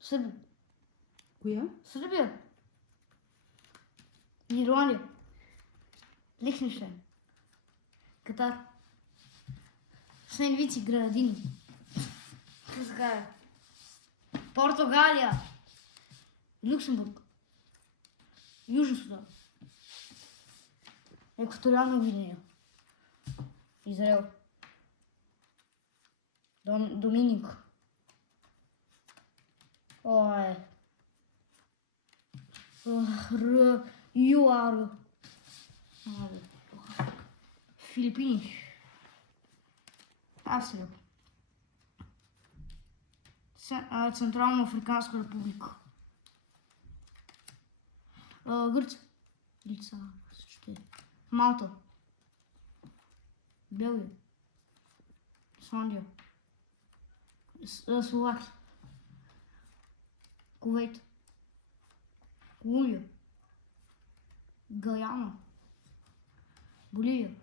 Сърбия. Коя? Сърбия. Ирландия. Лихтенщайн. Катар. Сен-Вици Гранадини. Хърватия. Португалия. Люксембург. Южен Судан. Екваториална Гвинея. Израел. Доминик. ЮАР. Филипини. Австрия. Централна Африканска република. Гърция. Лица. Малта. Белгия. Исландия. Словакия. Кувейт. Колумбия. Гаяна. Боливия.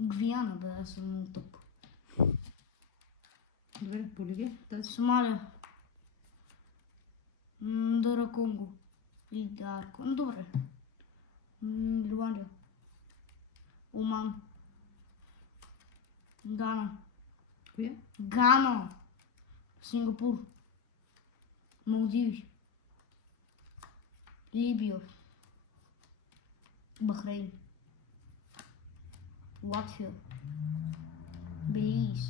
Гвиана, бе, аз съм много тъп. Добре, Боливия. Сомалия. Дара Конго. И Дарко. Добре. Ирландия. Оман. Гана. Коя? Гана. Сингапур. Малдиви. Либия. Бахрейн. Латвия. Белиз.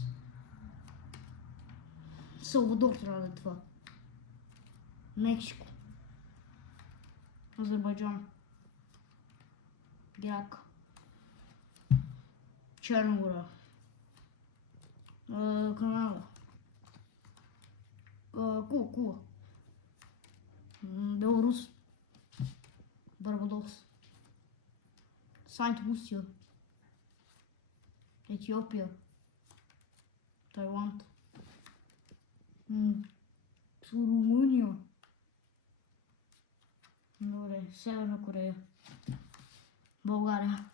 Салвадор трябва да е това. Мексико. Азербайджан. Ирак. Черна гора. Канада. Куба. Беларус. Барбадос. Сайнт-Лусия. Етиопия. Тайланд. Румъния. Добре, Северна Корея. България.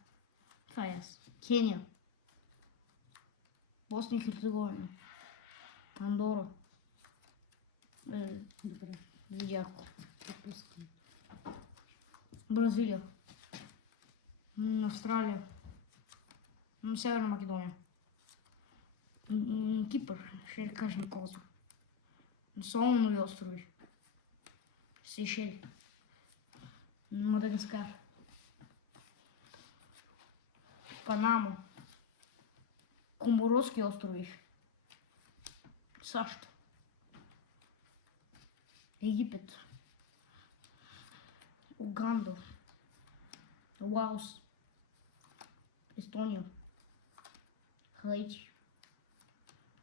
Това е аз. Кения. Босния и Херцеговина. Андора. Добре. Видяко. Пропускам. Бразилия. Австралия. Северна Македония. Кипър. Ще кажем Косово. Соломонови острови. Сейшели. Мадагаскар. Панама. Коморски острови. САЩ. Египет. Уганда. Лаос. Естония. Хаити.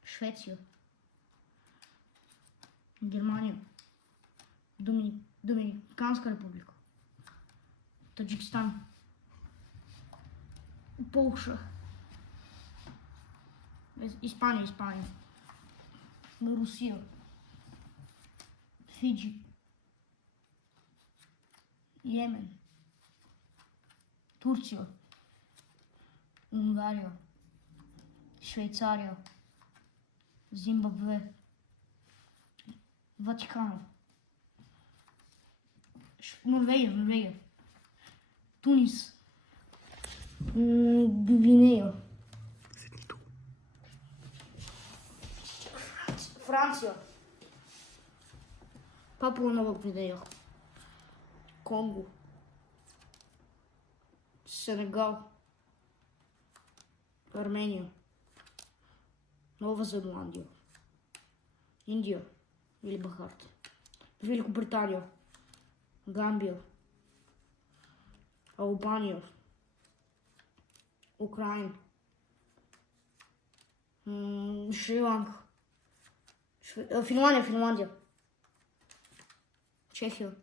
Швеция. Германия. Доминиканска република. Таджикистан. Полша. Испания. Русия. Фиджи. Йемен. Турция. Унгария. Швейцария. Зимбабве. Ватикано. Норвегия. Тунис. Гвинея. Франция. Папуа Нова Гвинея. Конго. Сенегал. Армения. Нова Зеландия. Индия или Бахарт. Великобритания. Гамбия. Албания. Украина. Шри-Ланка. Финландия. Чехия.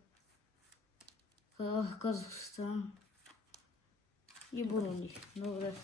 Казахстан. И Бурунди. Добре.